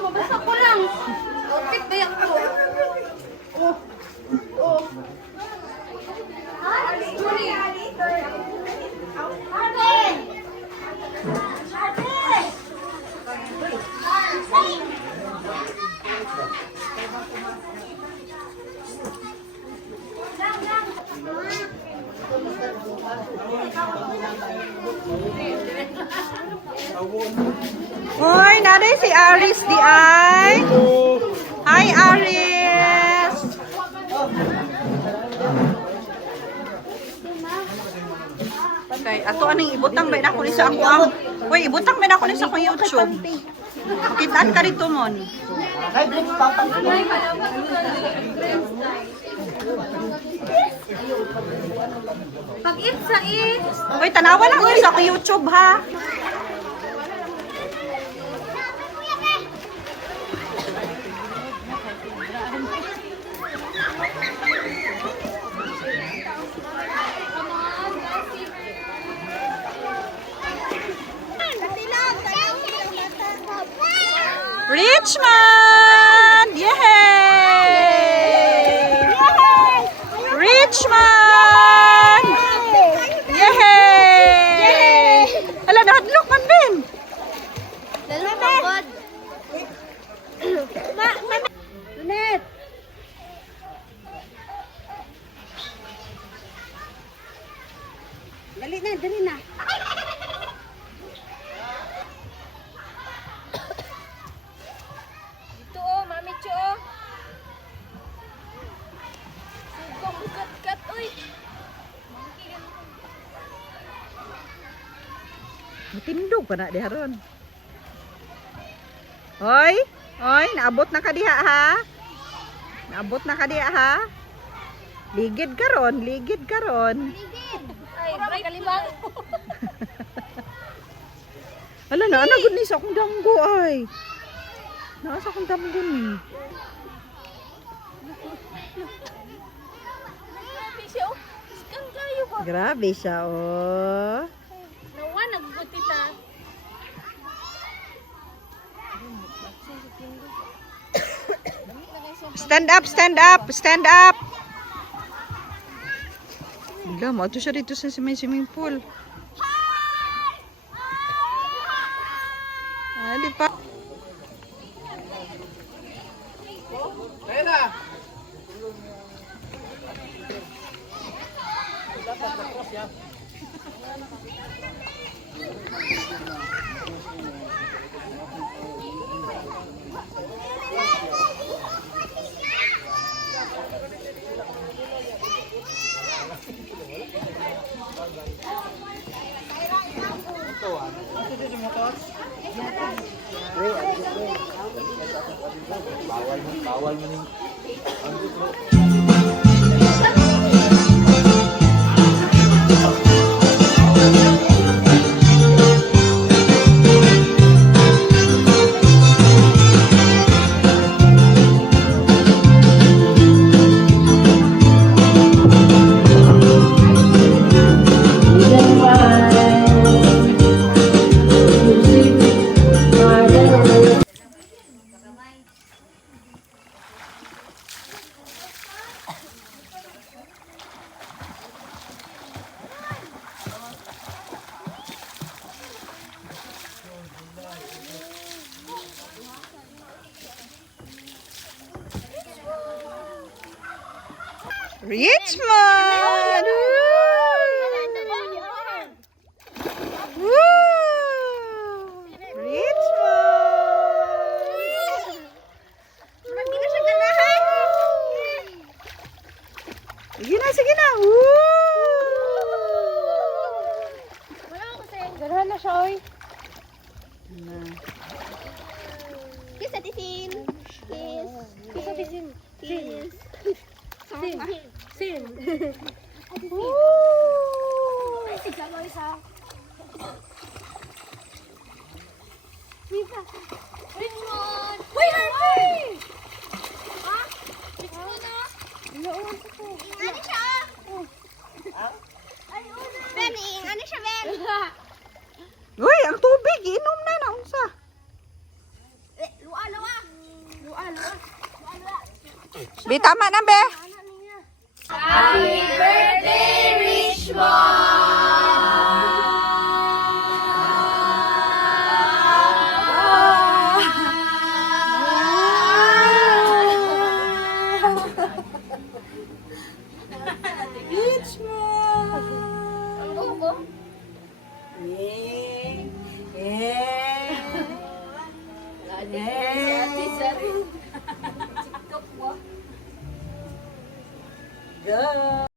Mabasa ko lang. Outfit ba yan ko? Oh. Oh. Hoy, naday si Aris di ay. Hi Aris. Okay, ato aning ibutang ba na ko ni sa ako ang. Hoy, ibutang ba na ko ni sa akong YouTube. Kitaan ka dito mon. Pag-eat sa eat. Hoy, tanawa lang yun sa akong YouTube ha. Richmond! Yay! Richmond! Yay! Hala, nahadlok man din. Dalo pagod. Lunet. Dali na, dali na. Dito oh, Mami Cho oh. Sugong kat-kat, uy. Matindog pa na di haron. Hoy, hoy, naabot na ka diha ha. Naabot na ka diha ha. Ligid karon, ligid karon. Ay, break kalimang. Hala na, anagod ni sa akong damgo ay. Naasa akong damgo ni. Grabe siya oh. Iskang kayo ba? Grabe siya oh. Nawa, nagbuti ta. Stand up, stand up, stand up. Wala, mo siya dito sa may swimming pool. Ah, di pa. Bawal mo ning Richmond! Woo! Richmond! Hindi na siya ganahan. Sige na, sige na! Woo! Wala ako sa'yo. Ganahan na siya, oy. Kiss at isin. Kiss. Kiss at isin. Kiss. Sin. Sin. Woo! Ay, sigla mo isa. Richmond! Uy, Harvey! Ha? Richmond na? Ano siya? Ben, ano siya, Ben? Uy, ang tubig. Inom na na. Unsa? Luwa, luwa. Luwa, luwa. Be, tama na, be. Happy birthday, Ang buko. Go.